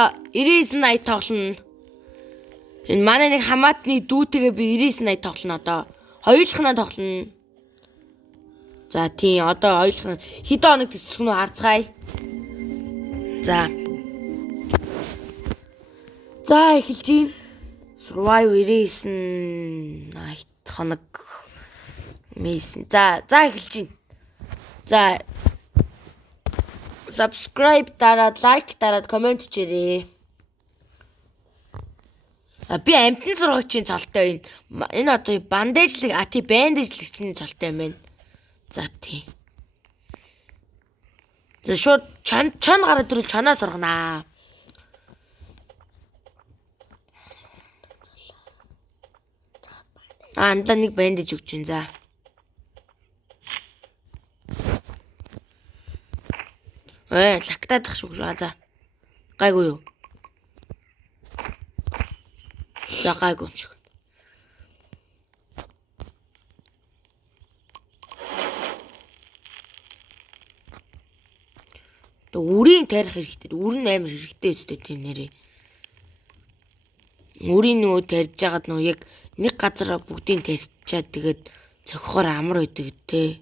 9980 тоглоно. Энэ манай нэг хамаатны дүүтэйгээ би 9980 тоглоно одоо. Хоёулахнаа тоглоно. За тийм одоо хоёулахнаа хэдэн хоног тэсэх нь харцгаая. За эхэлж гин. Survive 9980 хоног. За эхэлж гин. За subscribe дараад лайк дараад комент хийрээ. Би амтны сургагчийн цолтой байна. Энэ одоо бандажлаг бандажлагчны цолтой юм байна. За тий. За шууд чан гараад ирвэл чанаа сурганаа. Анда нэг бандаж өгч юм за. Лактаадах шүү. За. Гайгүй юу? За гайгүй юм шиг. Тэ үрийн тарих хэрэгтэй. Үр нь амар хэрэгтэй өстэй тийм нэрээ. Үрийн нөгөө тарьж байгаад нөгөө яг нэг газар бүгдийг тарьчаад тэгээд цохихоор амар байдаг те.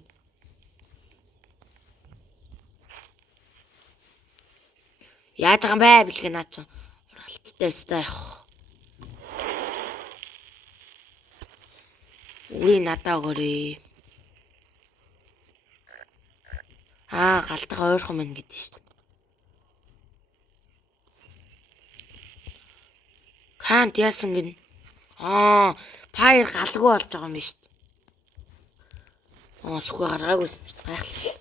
Яаж байгаа юм бэ бэлгээ наа чи. Уралттай өстэй явах. Үрийн надаа өгөөрэй. Галтайгаа ойрхон мэн гэдэг шүү дээ. Кант яасан гин. Фаер галгүй болж байгаа юм шүү дээ. Сүхэ гаргаагүйсэн шүү дээ. Гайхал.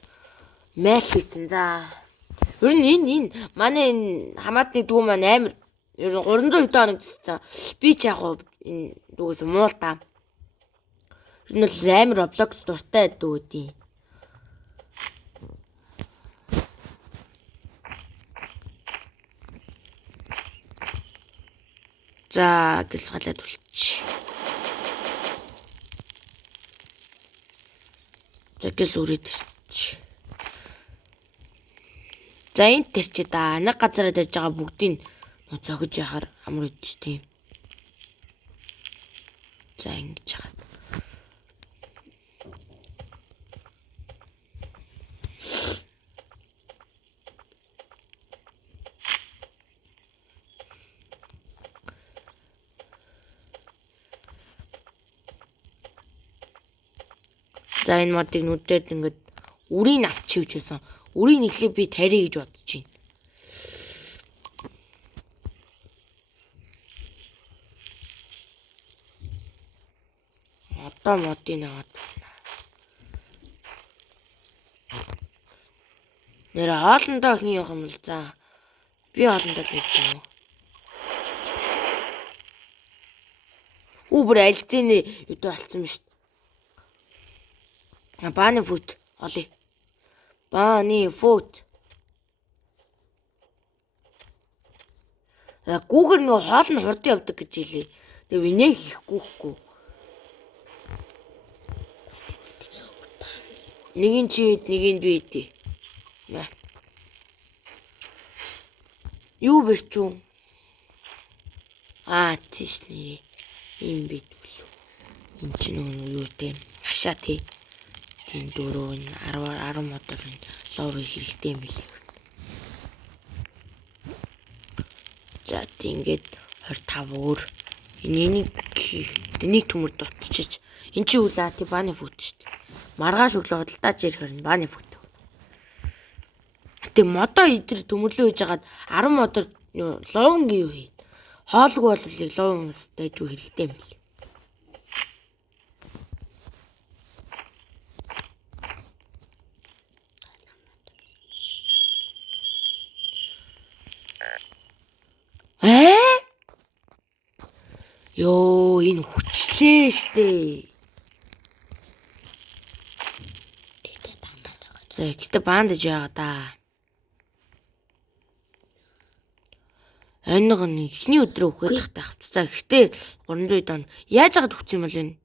Мэт битэн за. Ер нь энэ манай энэ хамаатны дүү маань амар ер нь 300 хэдэн хоног гэсэн. Би ч яг энэ дүүгээс муул та. Ер нь амар Roblox дуртай дүү дээ. За гэлсгалаад үлч. За гэлс үрээд ирч. За энэ тэрч да нэг газараа дэрж байгаа бүгдийг зогж яхаар амар идэж тийм. За ингэж яхаа. За энэ модыг нүдээд ингээд үрийг авчиж байсан. Үрийг нэглээ би тарih гэж бодож байна. Одоо модыг аваад байна. Нэр хоолндоо хин явах юм л за. Би хоолндоо л явж юм. Бүр альцны өдөө алцсан юм шүү. Бааны фут олё. Бааны фут. Google нөө хоол нь хурдан явдаг гэж хэлээ. Тэгээ винэ хийхгүй. Нэг нь чи нэг нь би идэ. Юу бэрч юм? Тийш нэ. Им бит бүлүү. Энд чи нөгөө юу тийм хашаа тий. Тийм 4 10 модоор лов хэрэгтэй юм билээ. За тийгээд 25 өөр энийг төмөр дутчих. Эн чи үл бааны фут шүү дээ. Маргааш өглөө худалдаач ирэх хэрэг бааны фут. Тэг модоо идэр төмөрлөө хийж хагаад 10 модоор ловнгийн юу хий. Хоолгүй бол ловн устдаж юу хэрэгтэй юм билээ. Ёо энэ хүчлээ штэ. За гэтэ бандаж байгаа да. Энэ нэг ихний өдрөө үхээд тахтай авч. За гэтэ 300 дон. Яаж яагаад хүч юм бол энэ?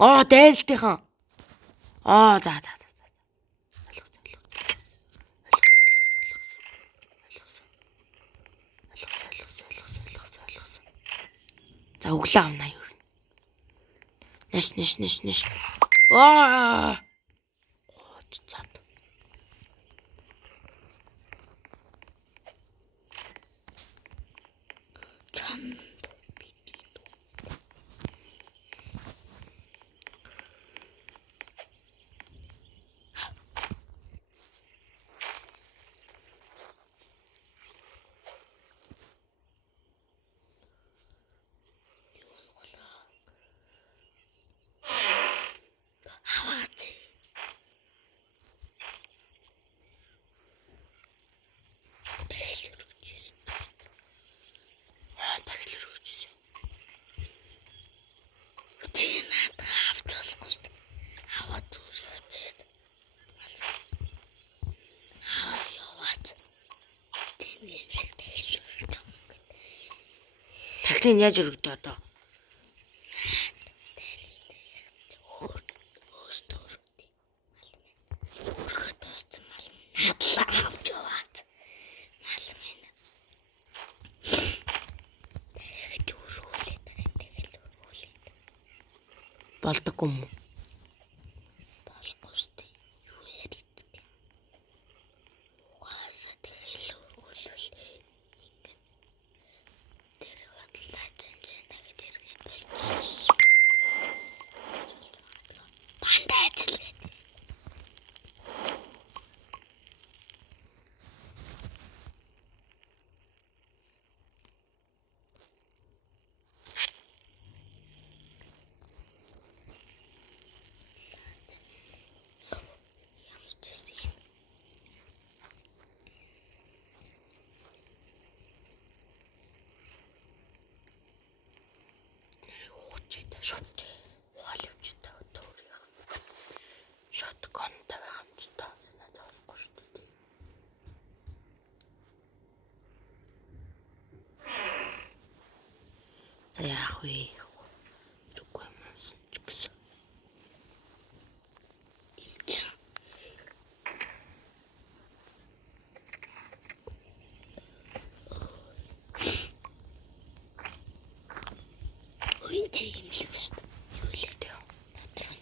Дайлтынхан. За. За өглөө авнаа юу. Нэш. Аа. Цаад. Чан. Тахлын яаж өргөдөө одоо? Өргөд дууссан мал надлаа авч яваад мал минь. Тэгэж өргүүлээд тэгэл өргүүлээд. Болдоггүй юм уу? Болохгүй штий. Юу яриад. Угаасаа тэгэл өргүүлвэл ингээд тэр бодлаа чинь гэж иргэн байж. Бандаа ажиллаад. Шот. Угаал явж та өөрийг. Шотгон тавих амжтай. Санаа зовхгүй шүү дээ. За яах вэ? Зүггүй юм ч гэсэн. Имчаа. Чи имлэг шүү дээ. Юу лээд яа. Надрын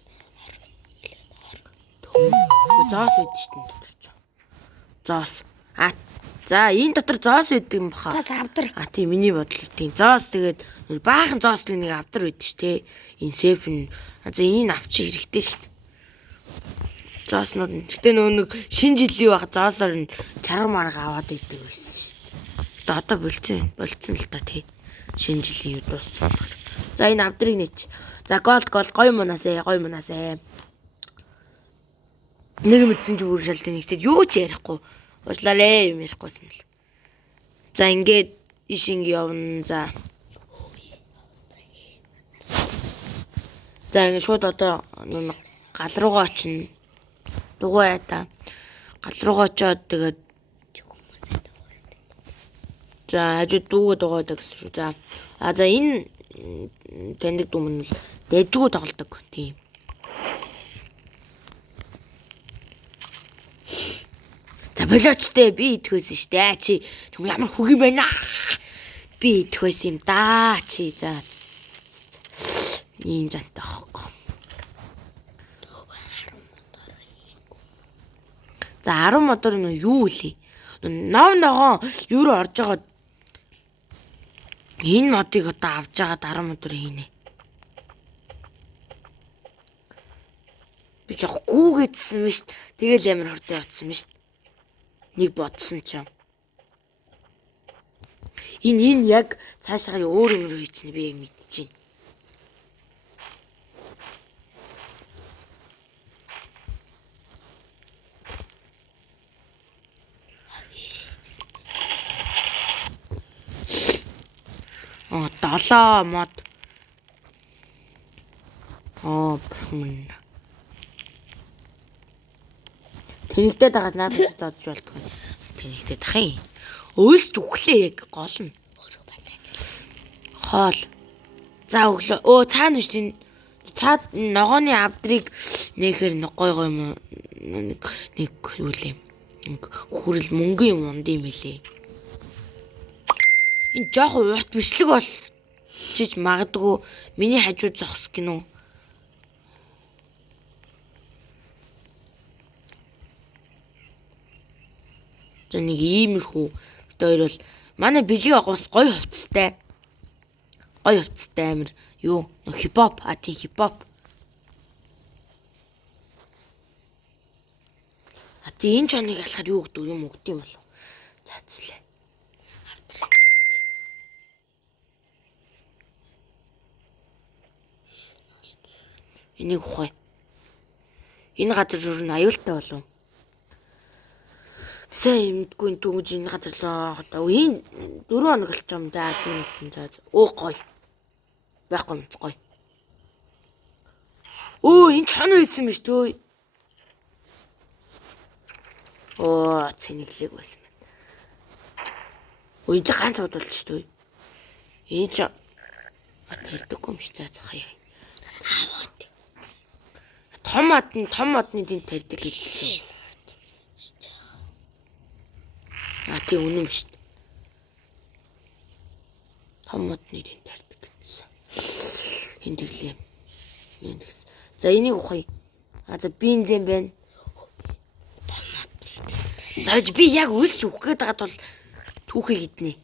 Зоос үүд шүү дээ дотор ч. Зоос. За энэ дотор зоос үүд юм баха. бас авдар. Тийм миний бодол тийм. Зоос тэгээд баахан зоослын нэг авдар үүд шүү дээ. Энэ сеф нь. За энэ авчих хэрэгтэй шүү дээ. Зооснууд нь. Гэтэ нэг шинэ жилийн баг зоосоор нь чарга марга аваад идэг байсан шүү дээ. Одоо болцсон л та тий. Шинэ жилийн юу дууссан. За энэ авдрыг нээч. За голд гоё мунаасаа. Нэг мэдсэн чи бүр шалтгаан нэгтэд юу ч ярихгүй. Уучлаарай юм ярихгүйсэн л. За ингээд иш ингэ явна. За ингэ шууд одоо гал руугаа очино. Дугуй та. Гал руугаа очиод тэгээд за хажууд дүүгээ дугойдаг гэсэн шүү. За энэ таньдаг дүү мөн л дэжгүү тоглодог. Тийм. За болоочтой би идэхсэн штэ. Чи ямар хөг юм байна? Би идэхсэн юм да чи. За. Ийм зантай хог. За 10 мотор нь юу вэ? Нав ногоон юу руу орж байгаа. Энэ модыг одоо авч байгаа 10 мотор хийнэ. Би жоох гүүгээдсэн мэт. Тэгэл ямар хортой явцсан мэт. Нэг бодсон ч юм. Энэ яг цаашаа өөр юм руу хийчихнэ би яг мэдчихээн. Долоо мод. Брахман. Тэнэгтэй дагаад наадад додж болтгоо. Тэнэгтэй дахын. Өөлж өглөө яг гол нь. Хоол. За өглөө. Цаана ш энэ цаад ногооны авдрыг нээхэр гой юм нэг үлээ. Хүрэл мөнгө юм унд юм билээ. Энэ жоох урт бишлэг бол чиж магадгүй миний хажууд зогс гинөө. За нэг иймэрхүү хоёр бол манай бэлгийн агуус гоё хувцастай. Гоё хувцастай амир юу нөх хипхоп тийм хипхоп. Тийм энэ чоныг алахаар юу гэдэг юм өгд юм болов. За зүлээ. Энийг ухаа. Энэ газар жур нь аюултай болов. Сайн юмдгүй дөнгөж энэ газар л одоо энэ 4 хоног л ч юм да тийм за. Оо гоё. Байхгүй юм гоё. Оо энэ чон байсан биш төө. Оо цэниглэг байсан байна. Өө энэ ганц бодвол ч төө. Энэ ч тэрдэггүй юм шиг заа хаяа. Том модны дин тарьдаг гэсэн. Тийм үнэн биш. Том модны дин тарьдаг гэсэн. Энд тэглээ. За энийг ухая. За бензин байна. За би яг үлч өгөх гээд байгаад бол түүхий гиднэ.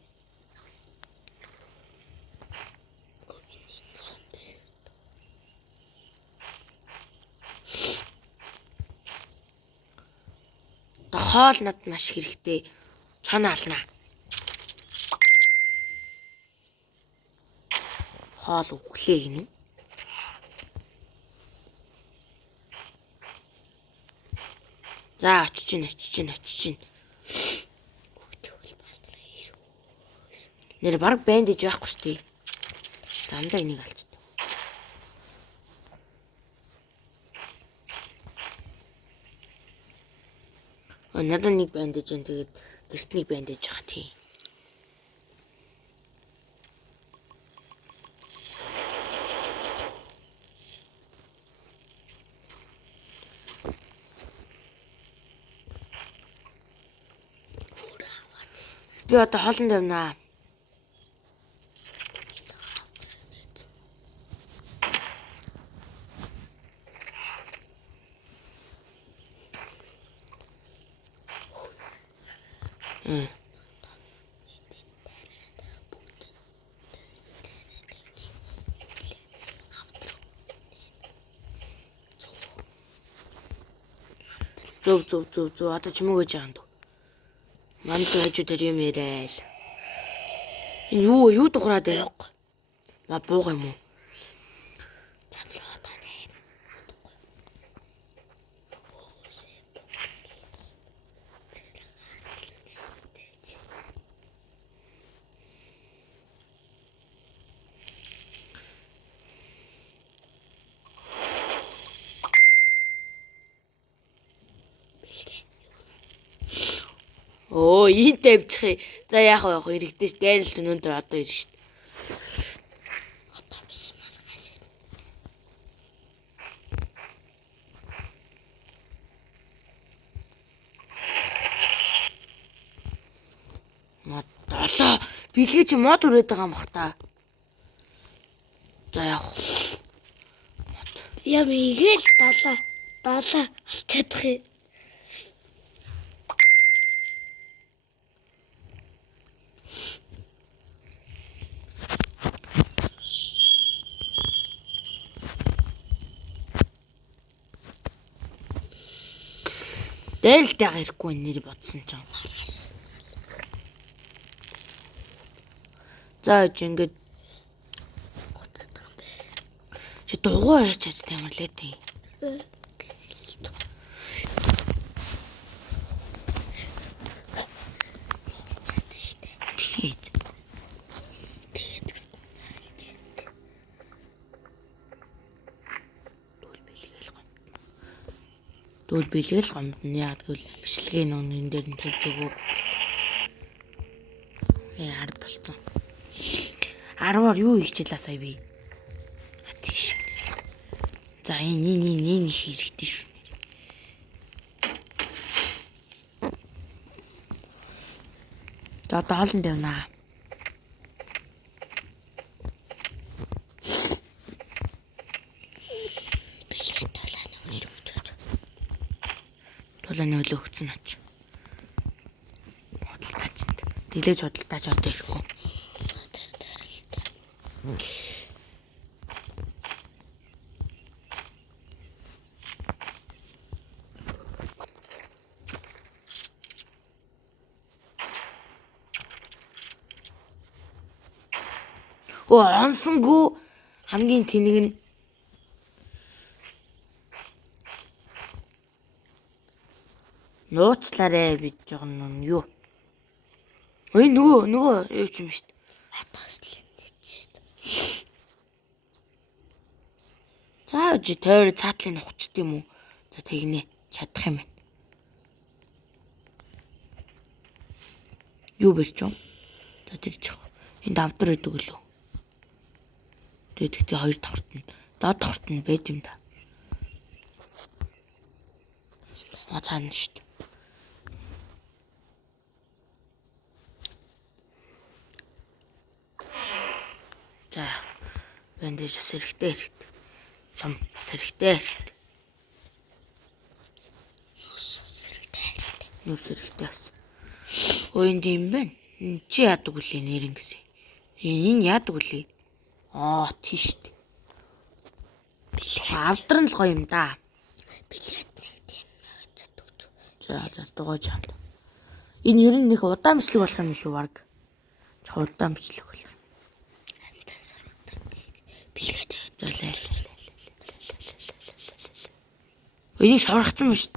Хоол над маш хэрэгтэй. Чон ална. Хоол өглөө гинэ. За очиж гин. Нэр баг бандиж байхгүй шүү дээ. Замдаа энийг алчдаг. Надад нэг бандиж энэ тэгээд гэртнийг бандиж байгаа тийм. Би одоо хоолнд явнаа. Зөв одоо ч юм уу гэж яанд. Манд хажуу дээр юм яриад. Юу дуурайд байна вэ? Ма бууг юм уу? Оо, ийм тавьчих. За яах вэ? Иргэдэж дайрал өнөөдөр одоо ирж шít. Одоо биш маргааш. Долоо. Бэлгээ чи мод үрээд байгаа юм бах та. За яах вэ? Яа мигээл долоо авчаадах юм. Дээлтэйг ирэхгүй нэр бодсон ч юм. За ингэж чи дугуй яачаач тамирлаа тий. Дүүл бэлгээл гомдно яа гэвэл бичлэгийн нүнэн дээр нь тавьж өгөө. Яар болцсон. 10-аар юу ихчлээ сая би. Тийш. За энэ хэрэгтэй шүү. За хоолнд явнаа. цогцолооны өлөө өгсөн ач. Худалдаач. Тэглэж худалдаач одоо ирэхгүй. Онсонгүй хамгийн тэнэг нь нууцлаарэ бид жоохон нүн юу. Ой нөгөө юу ч юм шүү дээ. За үжи тойр цаатлын ухчт юм уу? За тэгнэ чадах юм байна. Юу бэлж юм? За тэр чих. Энд давдар өгдөг лөө. Тэгээд хоёр давхарт нь доод давхарт нь байд юм да. Цаана шүү дээ. За бандаж бас хэрэгтэй. Сум бас хэрэгтэй. Нүс хэрэгтэй. Ойнд юм байна. Чи яадаг үлээ нэрэн гэсэн. Энэ яадаг үлээ. Тийш дээ. Авдран л гоё юм да. Билет нэг тийм зөв. За дугойж хаа. Энэ ер нь нэг удаан бичлэг болох юм шүү баг. Удаан бичлэг болох. Билет. За лээ. Энийг сургацсан юм шүү.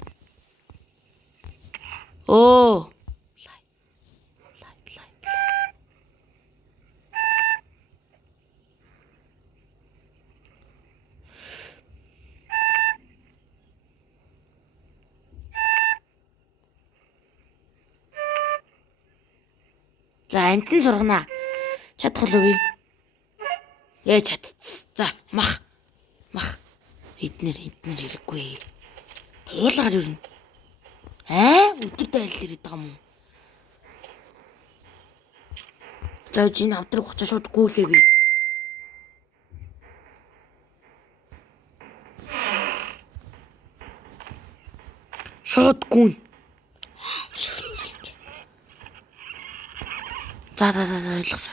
Оо. За амтэн сургана. Чадах уу вэ? Чадц. За мах. Эднэр хэрэггүй. Туулгаар юу? Өдөр дайрал ирээд байгаа юм уу? За жин авдраг ухчаа шууд гүйлээ би. Шууд гүн. За ойлгос.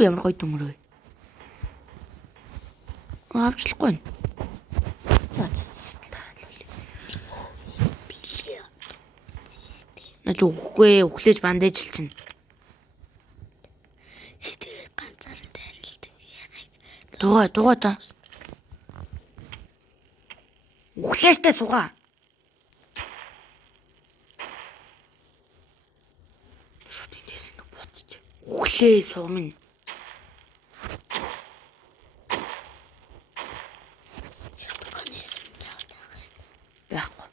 Ямар гоё төмөр вэ? Авчлахгүй. Наач өгөхгүй өглөөж бандажл чинь. Сэтгэл ганцаар дайралдаг яхаг. Дугаа та. Өглөөстэй сугаа. Шууд эндээс ингэ бодчих. Өглөө сугна. Яахгүй.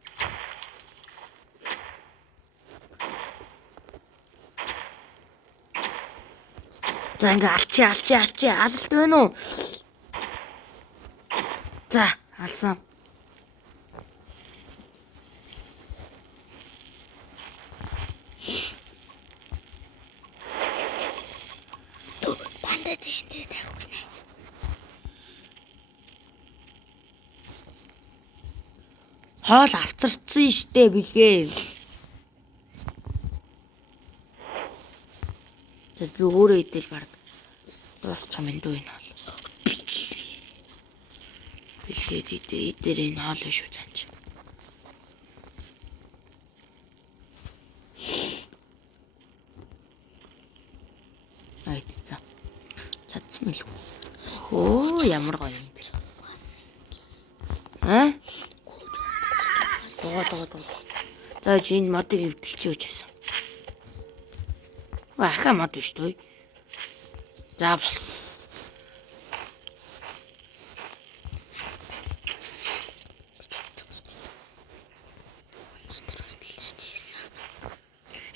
За ингээ алчи алалт байна уу? За алсан. Бандаж эндээ тавьгнэ. Хоол авцарцсан штэ бэлгээл. Тэд би өөрөө идэл баг. Дуусч юм дүү энэ хоол. Бэлгээд идээр энэ хоол биш үү цаач. Айдцаа. Цадсан мэл үү? Хөө ямар гоё юм бэ? Дугаа. За жин модыг эвдэлчих өчсөн. Аха мод биш үү? За бол.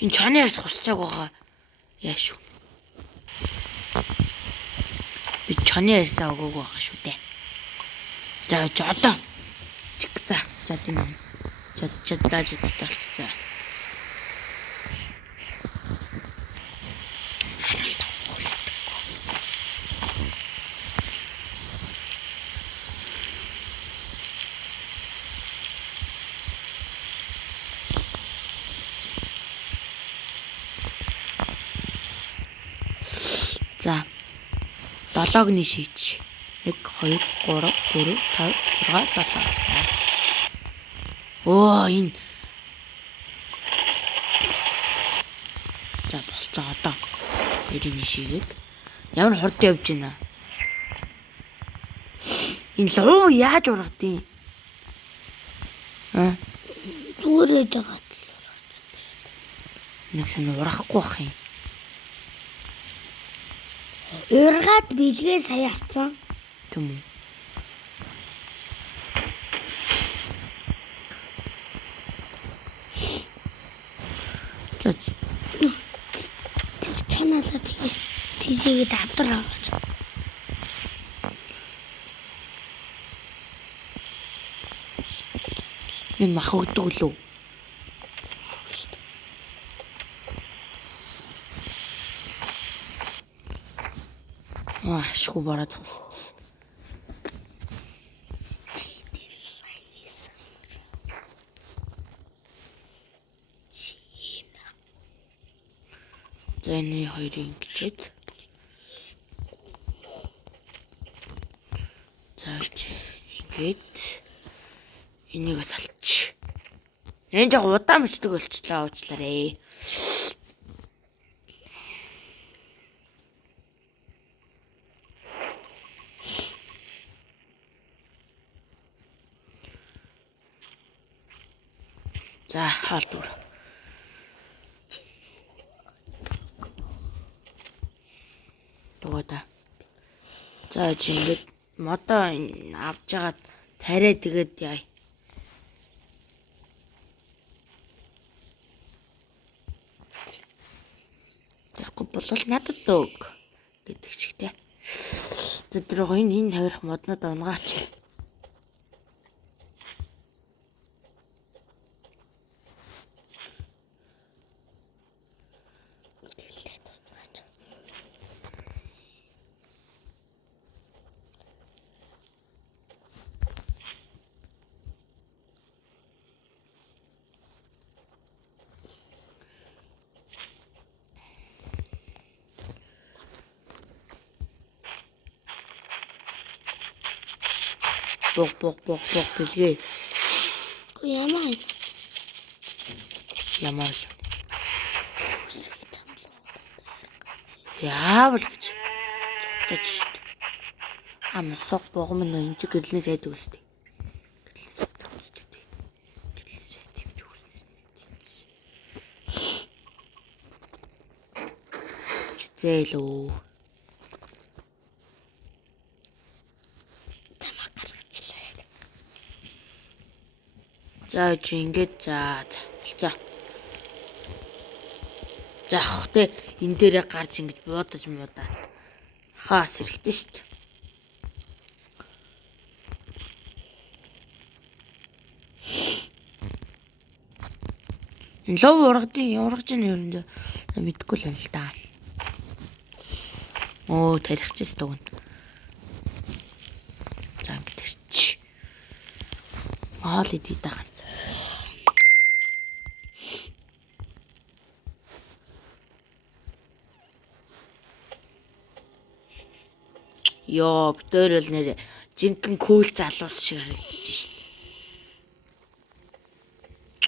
Энэ чаны ярс хусчааг байгаа. Яаш шүү. Би чаны ярсаа өгөөг байгаа шүү дээ. За жолоо. За тийм юм. Чаддаа. За 7-ны шийдэж. 1 2 3 4 5 6 7. Оо энэ. За болцоо одоо. 2-ны шийгээд. Ямар хурд явж байна. Энэ луу яаж ургадیں۔ Зүгээр ээж байгаа. Нэг сан урахгүй бах юм. Ургаад билгээ сая авцсан. Тэм үү. Чаналаа тэгээ тийжээгээд авдар аваач. Энэ мах өгдөг лөө. Ашгүй бараад зогссон. За энэ хоёрыг ингэчээд. За ингээд энийг салч. Энэ жоо удаан мчдэг болчлаа уучлаарай. За хаалтур. Дууда. За чи ингээд модоо авч жагаад тариа тэгээд яа. Тэрхүү болол надад дөг гэдэг чигтэй. Тэр энэ тавирах моднууд унгаач. Бог гэлгээ. Ямаа. Ямар л. Яавал гэж. Цогтож шít. Амсах богом нь энэ гэрлээ сайд үстэй. Зээлөө. За чи ингээд за болцоо. За хөхтэй энэ дээрээ гарч ингэж буудаж муудаа. Хаас хэрэгтэй шүү дээ. Энэ лов ургаж ийн юм мэдгүй л байна л да. Оо тарихчээс дугна. За ингэж. Маал идэх даа ганц. Ёо, битэрэл нэр жинхэнэ кул залуус шиг харагдаж шít.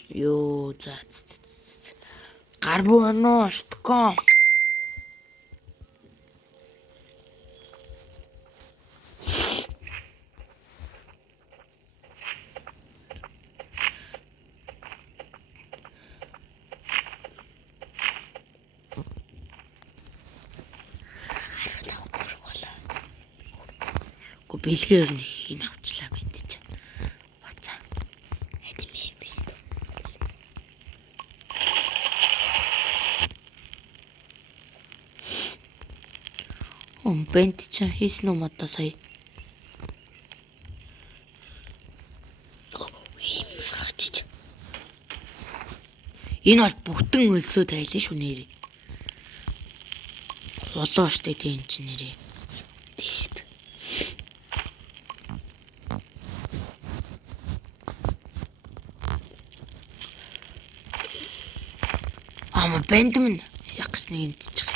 Ёо, за. Гарбуно, штко. Бэлгээр нэг юм авчлаа мэдчих. Бацаа. Хэдэмээ биш. Бент чи хийсэн юм одоо сая. Энэ бол бүгдэн өлсөө тайлаа шүү нэрээ. Болоо штэ тийм чи нэрээ. Тийш. Ама бэнд минь яг ч нэг юм тийчих.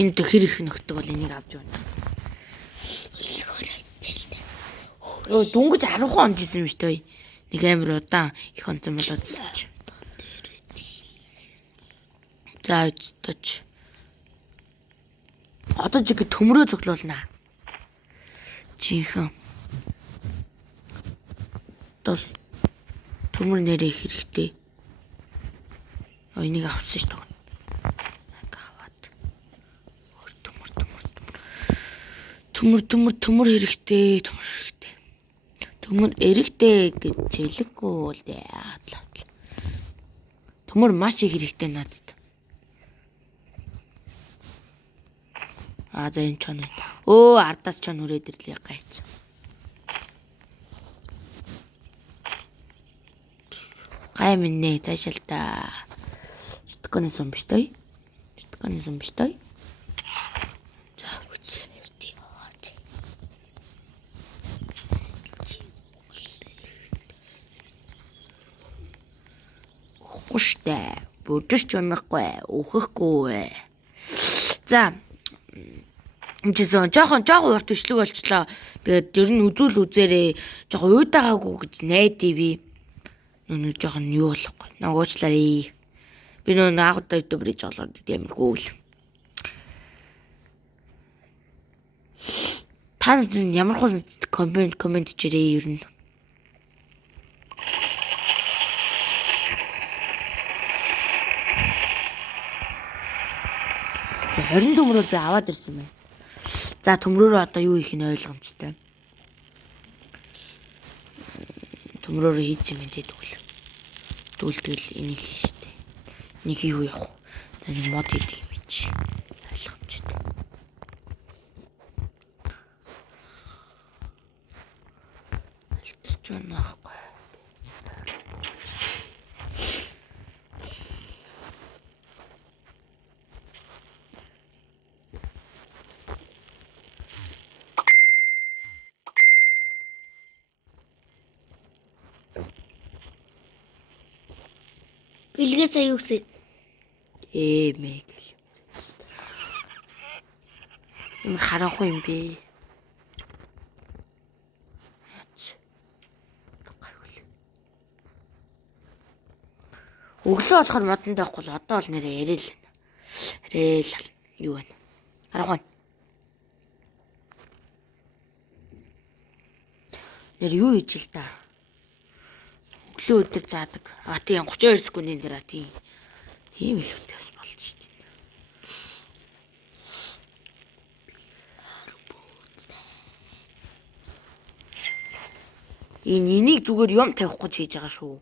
Энд хэр их нөхдөг бол энийг авч явна. Өө дүнгэж 10 он жисэн юм шүү дээ. Нэг амар удаан их онцон болоодсэн чи. За үстэж. Одоо жиг төмрөө цоглуулнаа. Жинхэнэ. Тол төмөр нэрээ хэрэгтэй. Энийг авсан шүү дээ. Төмөр хэрэгтэй. Төмөр эрэхтэй гэж хэлэхгүй бол дээ. Төмөр маш их хэрэгтэй надад. За энэ чон. Ардаас чон хүрээд ирлээ гайч. Гай минь цаашаал та. Шитгэн юм биш дээ. За үз. Ухштай. Бүдэрч юмхгүй. Өөхөхгүй. За жисэн жоохон урт ишлэг болчлоо. Тэгээд ер нь үзүүл үзээрээ жоохон уйдаагаагүй гэж найдаа би. Нүг жоохон юу болохгүй. Нагуучлаарэ. Би нөө агуудаа ютуберж олоод ямаргүй л. Та ямар хөө комент хийрээ ер нь. Хорин төмрөөр би аваад ирсэн байна. За төмрөөрөө одоо юу хийх нь ойлгомжтой. Төмрөөрөө хийсэн юм дээ тэгвэл энийг штэ. Энийг юу явах. За нэг мод хийдэг юм чи. Ойлгомжтой. Альтерч байна. Билгээ сая юу гэсэн? Мэг. Ямар харанхуй юм бэ? Өглөө болохоор модонд байхгүй л одоо бол нэрээ ярил. Юу вэ? Харанхуй. Нэр юу хийж л та? Өглөө өдөр заадаг. Тийм 32 секундын дээр тийм их үтээс болж шүү дээ. Энийг зүгээр юм тавихгүй хийж байгаа шүү.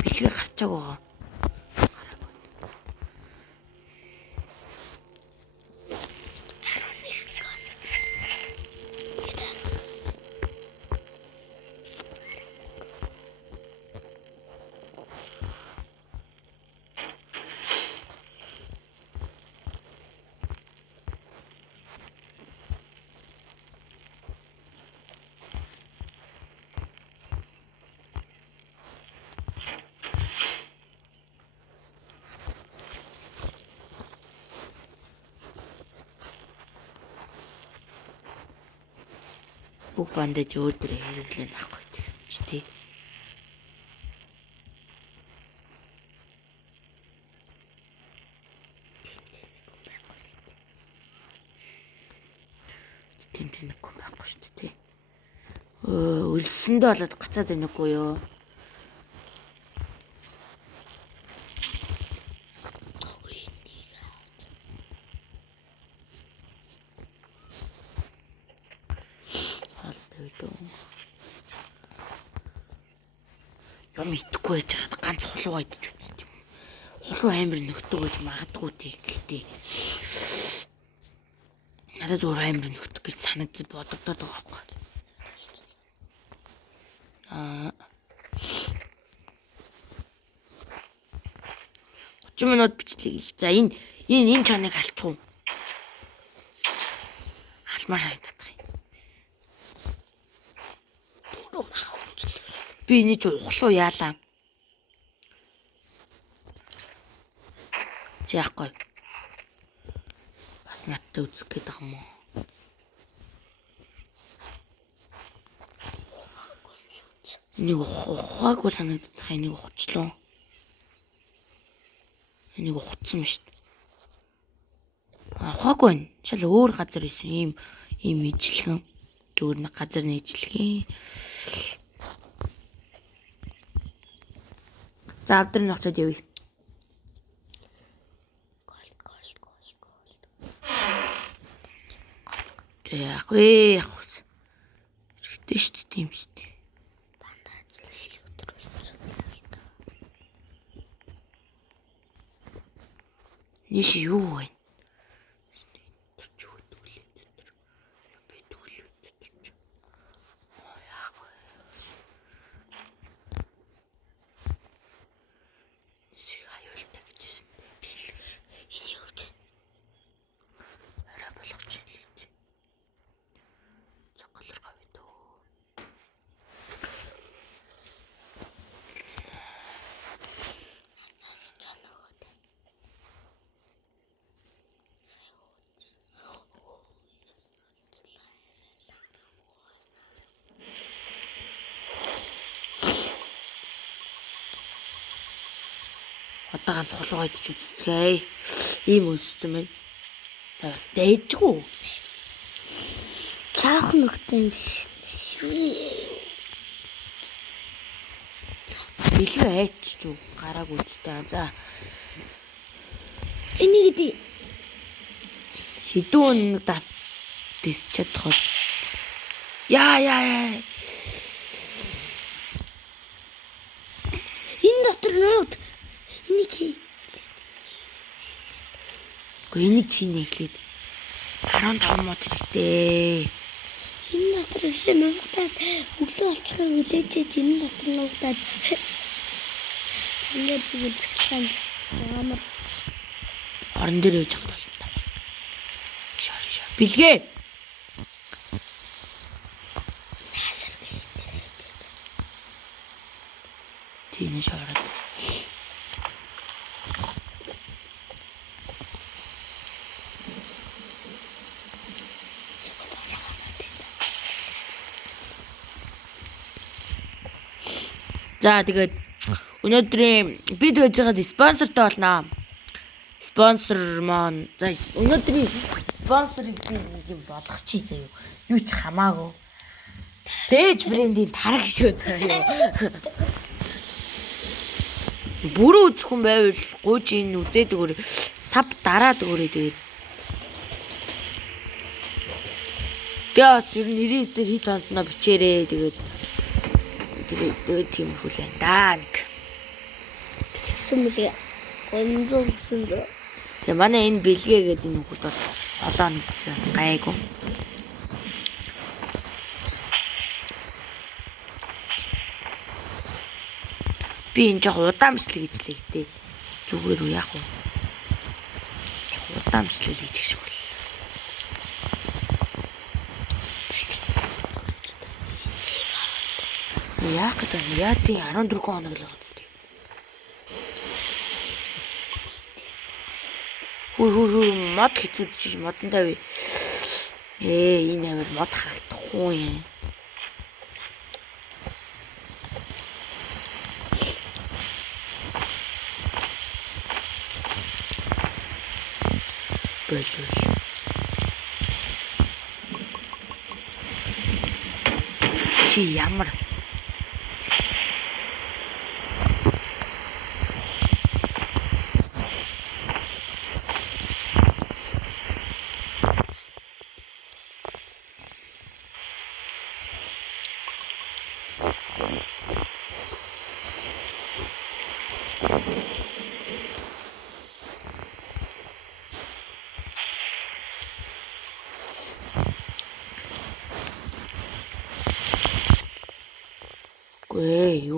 Билгээ гарчааг байгаа. Бүх бандаж өөдрөө хэрэглэн авах гэсэн чи тий. Тэмдэг юм байхгүй шүү дээ тий. Өлсөндөө болоод гацаад байнаггүй юу? Юм итгэхгүй байж хаад ганц хулуу идэж үзтiim. Хулуу амир нөхдөг гэж магадгүй тэгэлтэй. Надад зүгээр амир нөхдөг гэж санагдаж бодогдоод байгаа байхгүй. 30 минут бичлэгийг. За энэ чаныг алчих уу? Алмаар шаарддаг юм. Би энэ ч ухлуу яалаа. Яахгүй. Бас надтай үзэх гээд байгаа юм уу? Энийг ухаагүй санагдах, энийг ухчлаа. Энийг ухцсан шүү дээ. Ухаагүй байна. Шал өөр газар исэн ийм ижилхэн. Зүгээр нэг газар нээжлэгийн. За авдрын нөхцөд явъя. Яг вэ. Хэрэгтэй шүү дээ, тийм шүү дээ. Ниsh юу вэ? Удаан цулуу идэж үзцгээе. Ийм өссөн байна. Бас дайжгүй. Чаахан нөхтэй биш. Илүү айчч уу гарааг үзтээ. За. Энийг идэе. Хідүүн дис чадхад. Яа. Энэ дотор нууд. Энийг чинь эхлээд 15 мод хэрэгтэй. Энэ дотор ихээ нуугдаад өглөө болчихоо үлээчээж энэ дотор нуугдаад ингээд зүгээр захсан амар орон дээр явж байгаа бол та. Бэлгээ. Тийм шаард. За тэгээд өнөөдрийн бид хийж байгаа спонсортой болно. Спонсор маань за өнөөдрийн спонсорыг би нэг юм болгох чи заяа. Юу ч хамаагүй. Дээж брендийн тараг шүү заяа. Бүрэн үзхэн байвал гууж ин үзээд өгөр сав дараад өгөрэй тэгээд. Тэгээс ер нь 99 дээр хит онсноо бичээрэй тэгээд тийм хүлэн даа. сүмлээ. Гонзолсон. Тэгээ манай энэ бэлгээ гэдэг энэ хүүхэд бол олон нэгсэн гайгүй. Би энэ жоо удаан бичлэг хийлээ гэдэг. Зүгээр үү яах вэ? Удаан бичлэг хийчих шиг бол. Яах гэж яа тий 14 хоног л байгаа. Хүү мод хэцүүлж модондаа би. Энэ амар мод хаагдахгүй юм. Чи ямар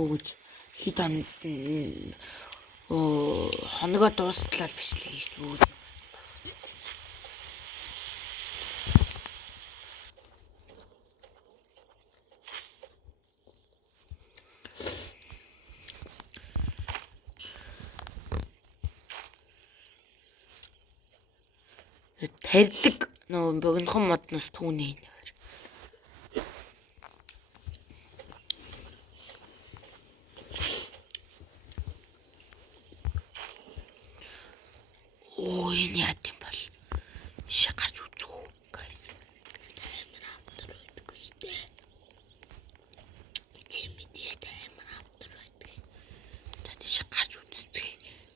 юу гэж хитан хоногоо дуустлаа бичлээ гэж үү. Тарилэг нөгөө богинохон модноос түүний нэр. Энэ яа гэм бол ши гарч үзүү guys. Амар автар байдаг үстэй. Чимэдэстэй амар автар байдаг. Таны ши гарч үздэг.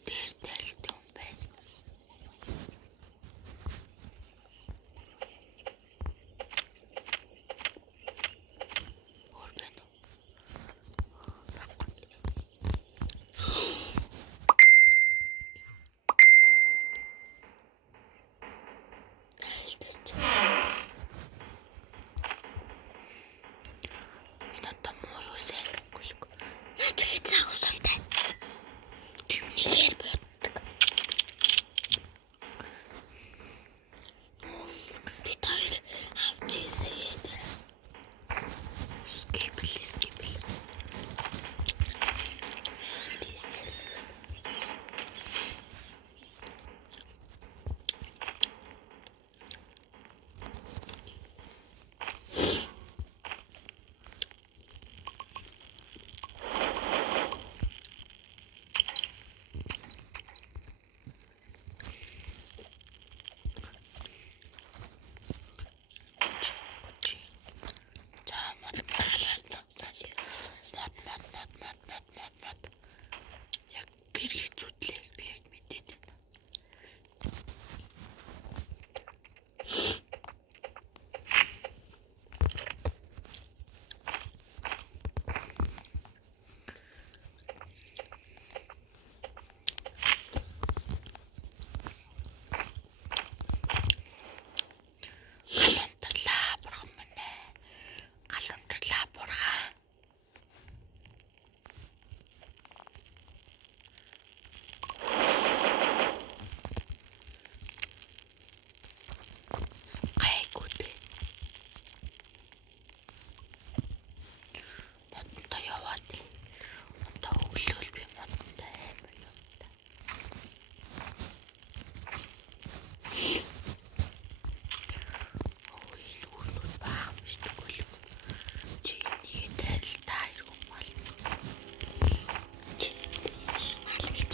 Дээр тайлтай юм байна.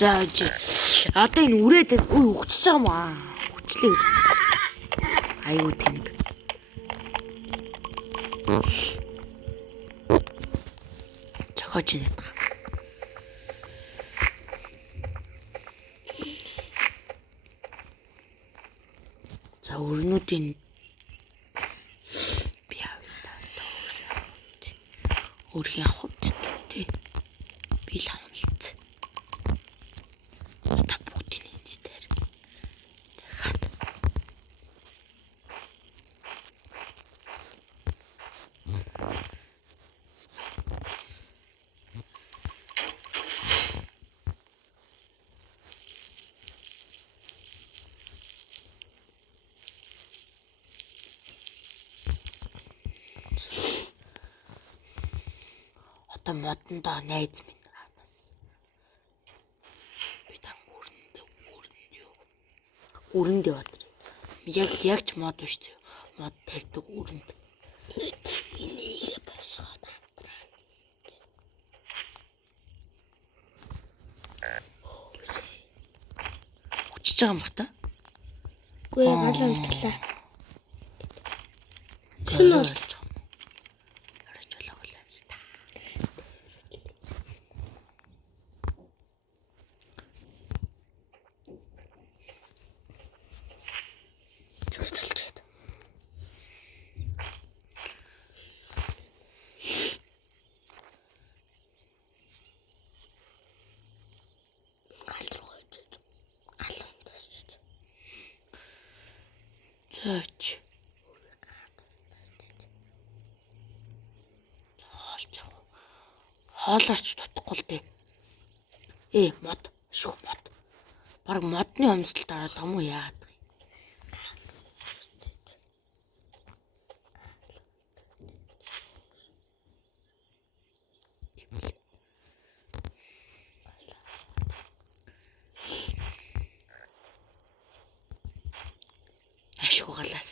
За одоо энэ үрээд өгчөж байгаа маа. Өгчлээ гэж. Аюу тэнэг. Зохиож ирээд байгаа. За өрнүүдийн би авлаа. Өөрхийн авах тий. Би л авалт. Одоо модондоо найз минь аанаас. Би тан өрөнд яваад. Яг ч мод биш зөө. Мод тарьдаг өрөнд. Энийг босоод автраа. Учиж байгаа юм бах та? Үгүй гал унтлаа. Шүн бол Заач. Хоолооч тутахгүй л дээ. Мод Шүх мод. Бараг модны өмсөлт ороод байгаа юм уу яагаад? Ашгүй галаас.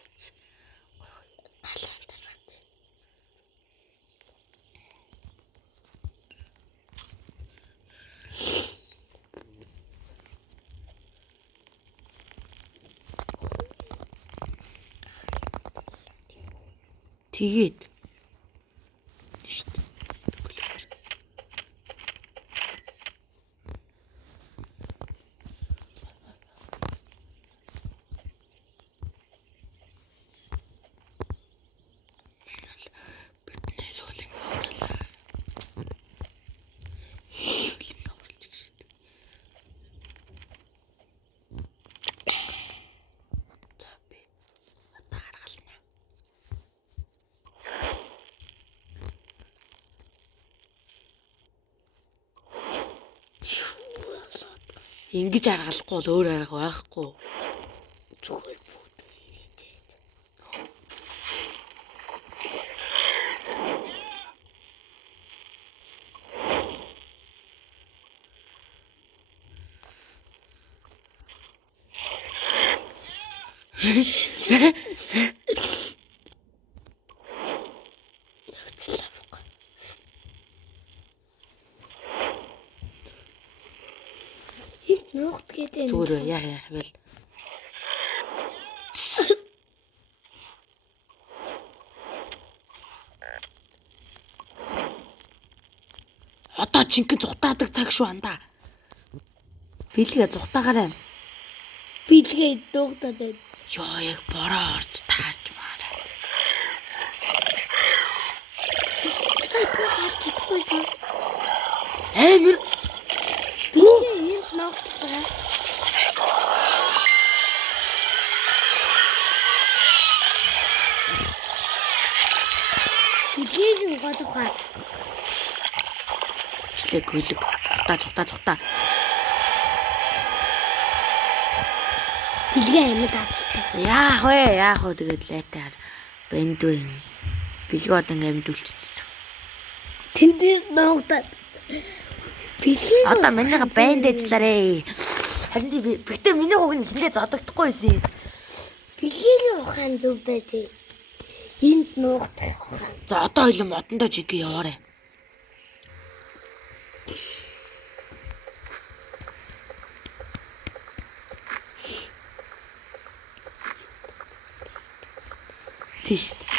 Тэгээд ингэж аргалахгүй бол өөр арга байхгүй. Зүгээр бүгд ирээдээ. Нуугт гэдэг. Зүгээр яах вэ? Одоо жинхэнэ зүхтаадаг цаг шүү андаа. Билгээ зүхтаагаарай. Билгээ дуугдаад байна. Ёо яг бороо орж таарч маарай. Амир Билгээ энд нуугдчихаа. Билгийн гол ухаа. члэг гүлэг. Зүхтаа. Билгээ амьд аацтай. Яах вэ тэгээд лайтаар бэнд вэ. Билгээ одоо амьд үлччихсэн. Тэндээс нуугдаад. Билгээ Одоо минийга бэнд ажиллаарэ. Харин бигтээ миний хуг нь хиндээ зодогдохгүй байсан юм. билгийн ухаан зүвдэж энд нуугдах ухаан. За одоо хоёул модондоо жигээ яваарай.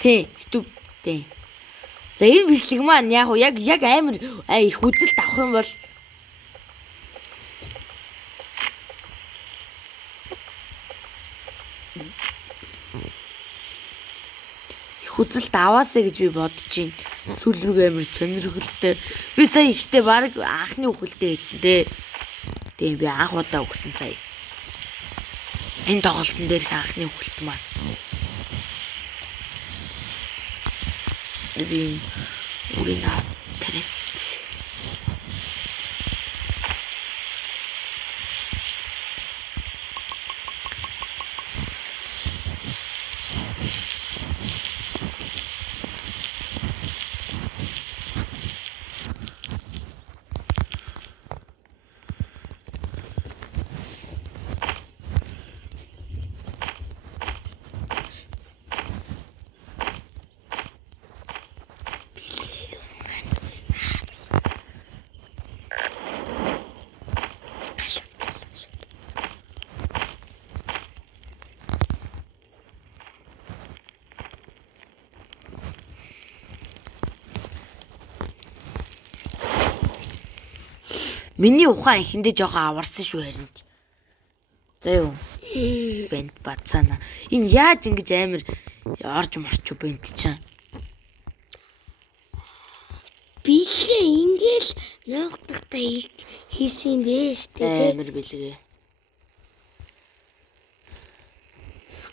Тэ YouTube тэ. За энэ бичлэг маань яг амар их үзэлт авах юм бол их үзэлт аваасаа гэж би бодож байна. Сүүл рүү амар сонирхолтой. Би сая ихтэй баг анхны үхэлтэй хийсэн дээ. Тийм би анх удаа өгсөн сая. Энэ тоглолтын дээр их анхны үхэлт маань. Би үринэ тэрэг. Миний ухаан ихэндээ жоохон аварсан шүү харин. За юу. Бэнд бацаана. Энэ яаж ингэж амар орж морч бэнд чаа. Билгээ ингээл нуугдахтаа хийсэн бэ штэ. Амар билгээ.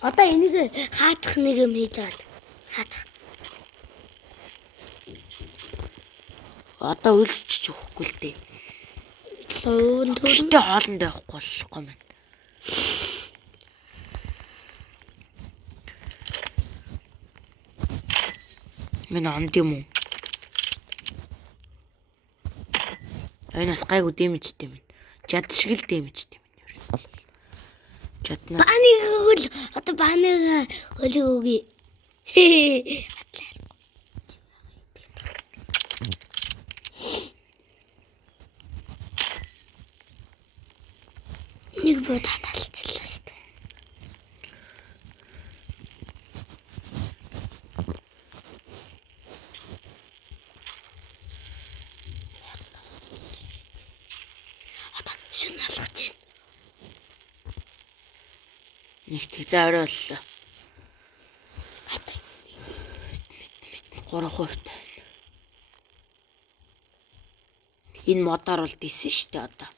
Одоо энийг хаачих нэг юм хийж байгаа. Хаачих. Одоо үлсчих өгөхгүй л дээ. Овон төр. Гэтэ хоолндоо явахгүй болохгүй маань. Миний онд юм уу? Айнаас гайгүй дэмэжтэй минь. Жад шиг л дэмэжтэй минь ер нь. Жаднаас Бааныг хөл одоо бааныг хөлөөгөө. Нэг бод хаталчлаа шүү дээ. Одоо шинэ алгаж байна. нэг тэг за орой боллоо. 3% тань. Энэ модоор бол дисэн шүү дээ одоо.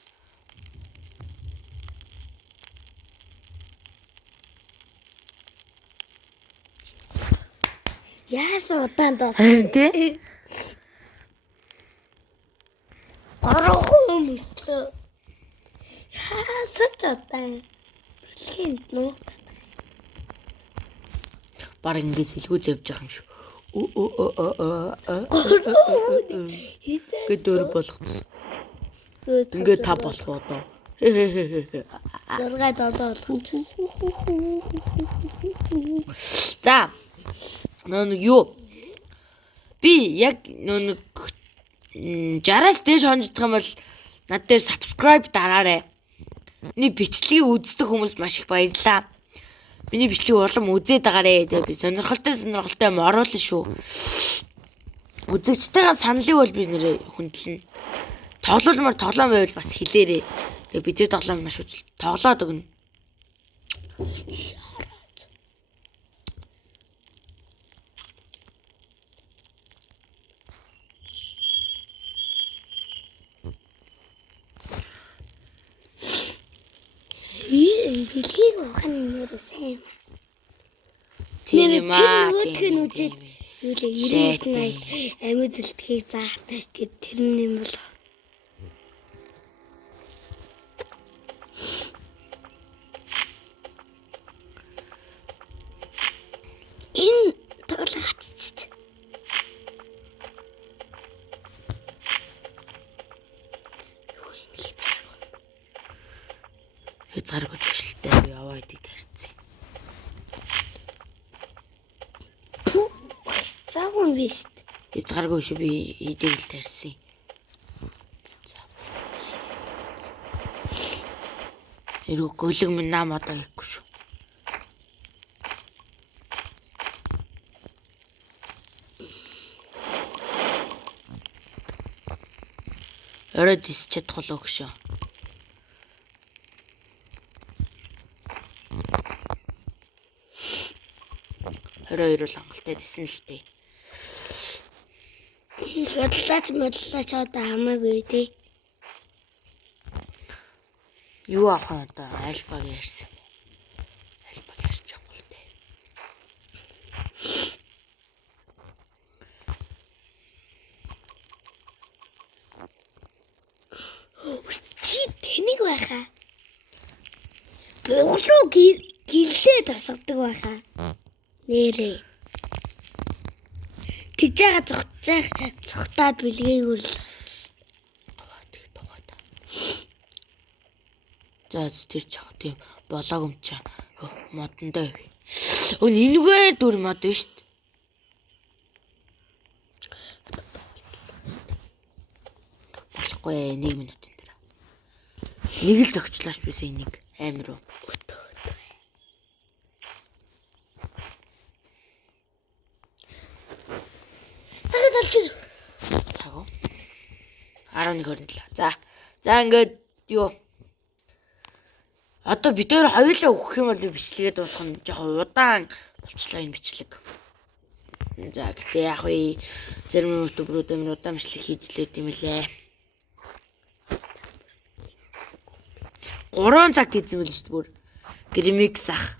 Яасан удаан Харин тий? Орхон мөслөө. Яасан ч удаан. Бэлгийн нуу. Баг ингээс илгүү завж байгаа юм шүү. Ингээд дөр болгоц. Ингээд та болох уу доо. 6 долоо болгоч. За. Нөө юу? Би яг нөө 60-аас дээш хонждох юм бол над дээр subscribe дараарай. Миний бичлэгийг үздэг хүмүүст маш их баярлалаа. Миний бичлэг улам үзээд байгаарэ. Тэгээ би сонирхолтой юм оруулна шүү. Үзэгчтэйгээ саналыг бол би нэрээ хүндэлнэ. Тоглоомор тоглоом байвал бас хэлээрээ. Тэгээ бид тоглоом маш үзэл тоглоод өгнө. Бэлгийн ухааны нэр сайн. Тийм юм аа. Тэр үзээд юу л 99 амьд үлдэхийг заах гэд тэр юм бол энэ тоглох хатчих. Хязгааргүй төшлөлтэй яваа идэг тарьцсан. Цагуун биш. Хязгааргүй шүү би идэг л тарьсан. Эргүү гөлөг минь нам одоо хийхгүй шүү. Орой дис чадхолоо гшөө. Орой ирэл хангалттай дисэн л дээ. Бодлаач одоо хамаагүй тий. Юу авах вэ одоо альфаг ярьсан. Альфаг ярьж байгаа л дээ. Чи тэнийг байхаа. Буглуу гэлээ тосгодог байхаа. Нэрээ. Тэгж байгаа цогтаад бэлгээгүй л. Тугаад. За тэр ч яг тийм болоог юм чаа. Модондоо ив. Өн энэгээр дүр мод биш үү? Болохгүй 1 минутын дээр. Нэг л зөгчлөөш бис энийг амир уу. Цагт олж. Цаг уу? 11:27. За ингээд юу? Одоо бид хоёр хоёулаа өгөх юм бол бичлэгээ дуусгах нь жоохон удаан болчлаа энэ бичлэг. За гэхдээ яг үе зарим ютуберүүд амар удаан бичлэг хийж лээд юм лээ. 3 цаг хийсэн байл шүү дээ бүр. Гремикс ах.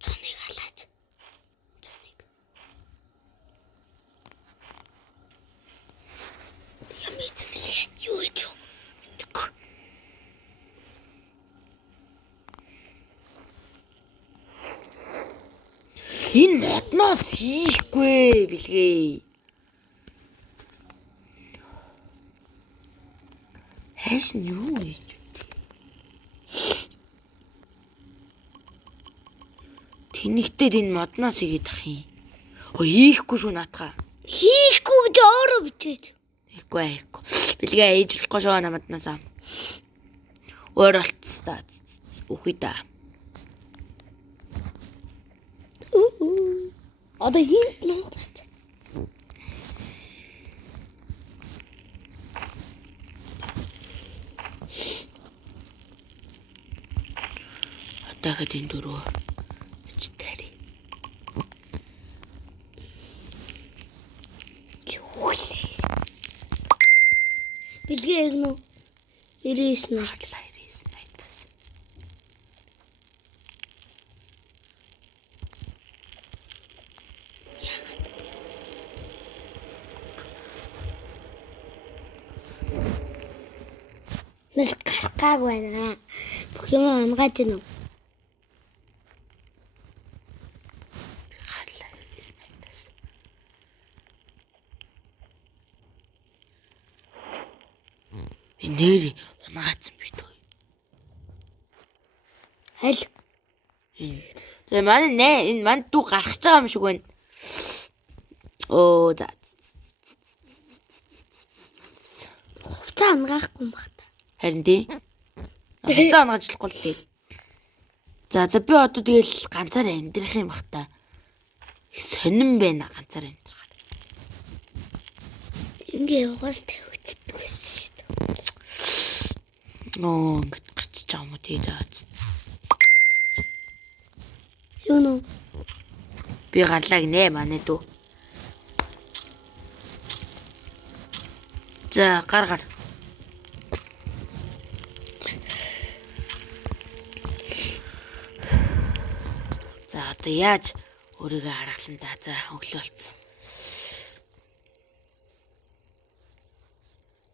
Цоныг халаач. Энэ модноос хийхгүй бэлгээ. Хайш нь юу вэ? Тэнэгтээ энэ модноос игээд ах юм. Хийхгүй шүү наатаха. Хийхгүй гэж өөрөө бичээж. Хийхгүй. Бэлгээ ээж болохгүй шүү намаднасаа. Өөр болцтой. Үхий да. Одоо хинт нуугаад. Атагаад энэ дөрөв бич тари. Бэлгээ яг нөө 99 Хатлаа 99-аас. Нэг гарах байна. Бүх юм амгааж гэнэ. Хатлаа 99-аас. Нэр унагаацсан бит үү. Аль. За манай энэ манд дүү гарах гэж байгаа юм шиг байна. Оо за. Хуцаа ангаахгүй юм байна. Харин тий. Хуцаа унгаачлахгүй л тий. За би одоо тэгэл ганцаар амьдрах юм бах та. Сонирн байна ганцаар амьдрах. Ингээ угаас тавьчихдаг байсан шүү дээ. Нөө ингэж гарчиж байгаа юм уу тий за. Юу нөө? Би гарлаа гинэ манай дүү. За гар. За одоо яаж өөрийгөө харгалан да. За өглөөлцсон.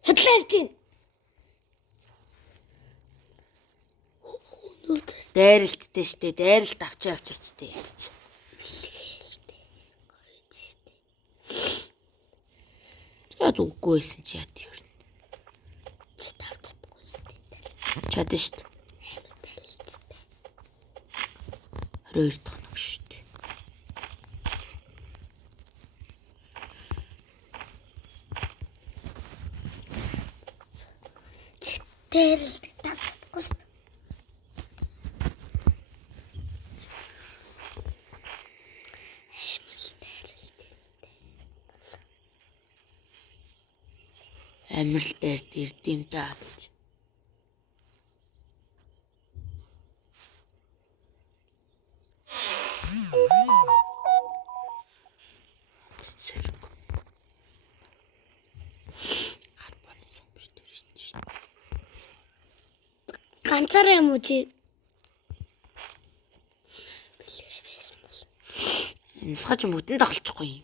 Хөдлөж чинь. Дайралттай штэ. Дайралт авчаач тээ. За үгүй байсан чи яд юу. Чадна штэ. Хоёр дахь нэг штэ. Дайралт тавчихгүй шүү дээ. Амрал дээр ирдэм та гэж. Ганцаараа юм уу чи? Нисгаж мөдөнд тоглохгүй юм.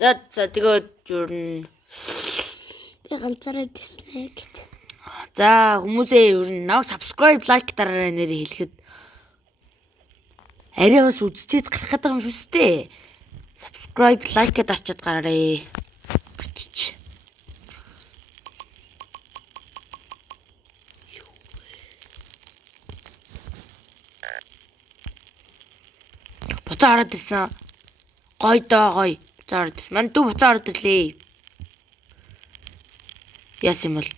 За тэгээд юу Би ганцаараа дэснэ гэж. за хүмүүсээ ер нь наваг subscribe like дараарай нэрээ хэлэхэд арай бас үзчихэд гарах гэдэг юм шүү дээ. Subscribe like дарчаад гараарай. Гарчиж. Буцаа ороод ирсэн. Гой доо гой. Буцаа ороод ирсэн. Манд дүү буцаа ороод ирлээ. Яс юм бол.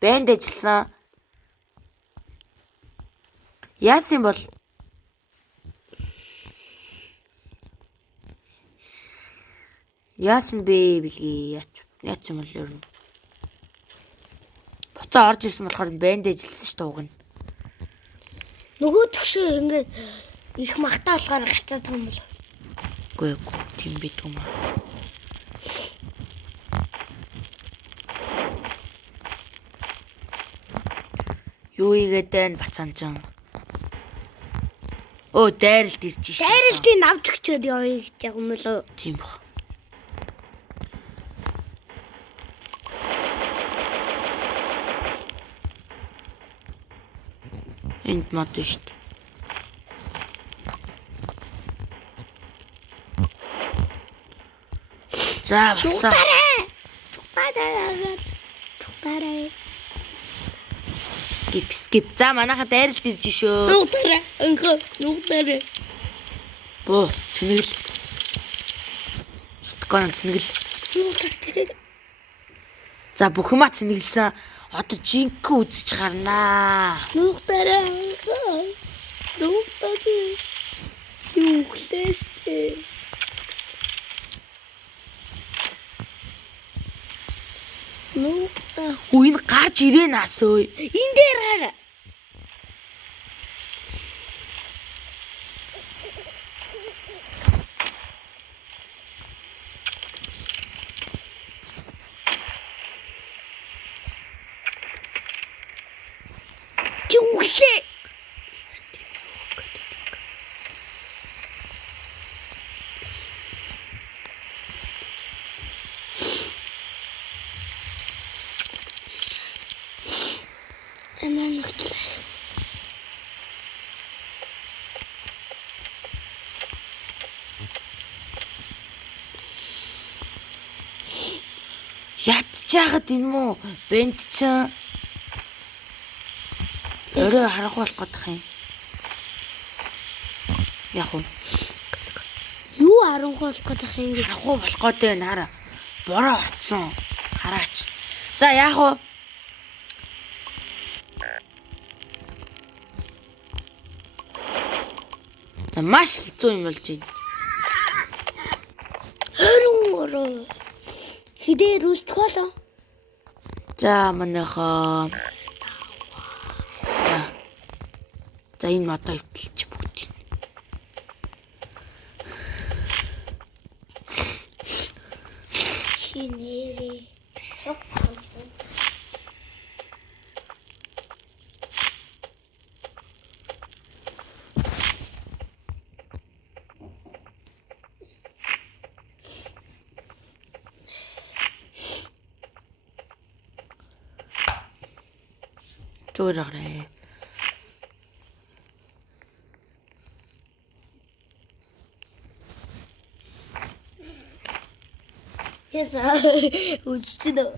Бэнд ажилласан. Яс юм бол. Яасан бэ бэлгээ яач юм бол ер нь. Буцаа орж ирсэн болохоор бэнд ажилласан ш туугна. Нөгөө төгшөө ингээд их махтаа болохоор гацаад юм бол. Үгүй тийм бит юм аа. Юу игээд байна бацаанчан. Оо дайралт ирж шээ. Дайралтыг авч өгчөөд явъя гэж юм болоо. Тийм баг. Энд мод шүү дээ. За басаа. Тарай. Скип. За манайхад дайралд ирж шөө. Нуутараа. Нуутараа. Боо, цэнэгэл. Шуткан цэнэгэл. Нуутараа. За бүх юмаа цэнэглсэн. Одоо жинхэнэ үзэж гарнаа. Нуутараа. Юу хэлээстэй. Нуутаа. Үн гарч ирээ насөө. Энэ дээр хараа. Чүглээ. Ядчихад энэ мүү бент чинь өөрөө харах болох гэдэг юм. Яг уу. Юу харанхуулах гэдэг юм бэ? Харах болох гэдэг нь хараа. Бороо орцсон. Хараач. За яах вэ? За маш хэцүү юм болж байна. Харин хидээ рустхолоо. За манайхаа. За энэ модоо өвтөлч бүгдийг. Чи нэрээ. Зүгээр арай. Яса үчидо.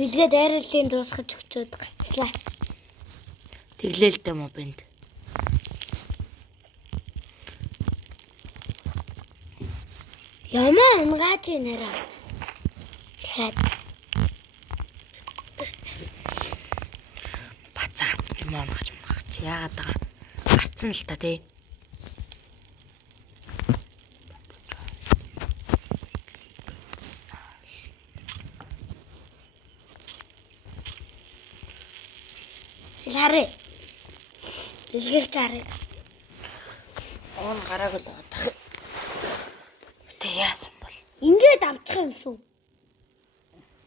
Нэлгээ дайралтын дуусгаж өгчөөд гацлаа. Тэглээлтэй мó бэнд. Ямаа унгааж нэраа. Тэгэхэд Бацаа юм онгаж яагаад байгаа. Гарцсан л та тий. Хараа. Дэлгэрч хараа. Он гарааг л байгаа. Тэг яасан бол. Ингээд авчих юм шүү.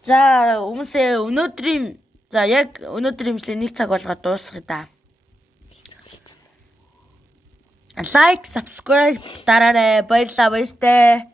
За өмнөсөө өнөөдрийн яг өнөөдрийн имжлэг 1 цаг болгоод дуусгая да. Лайк, subscribe дараарай. Баярлалаа баяртай.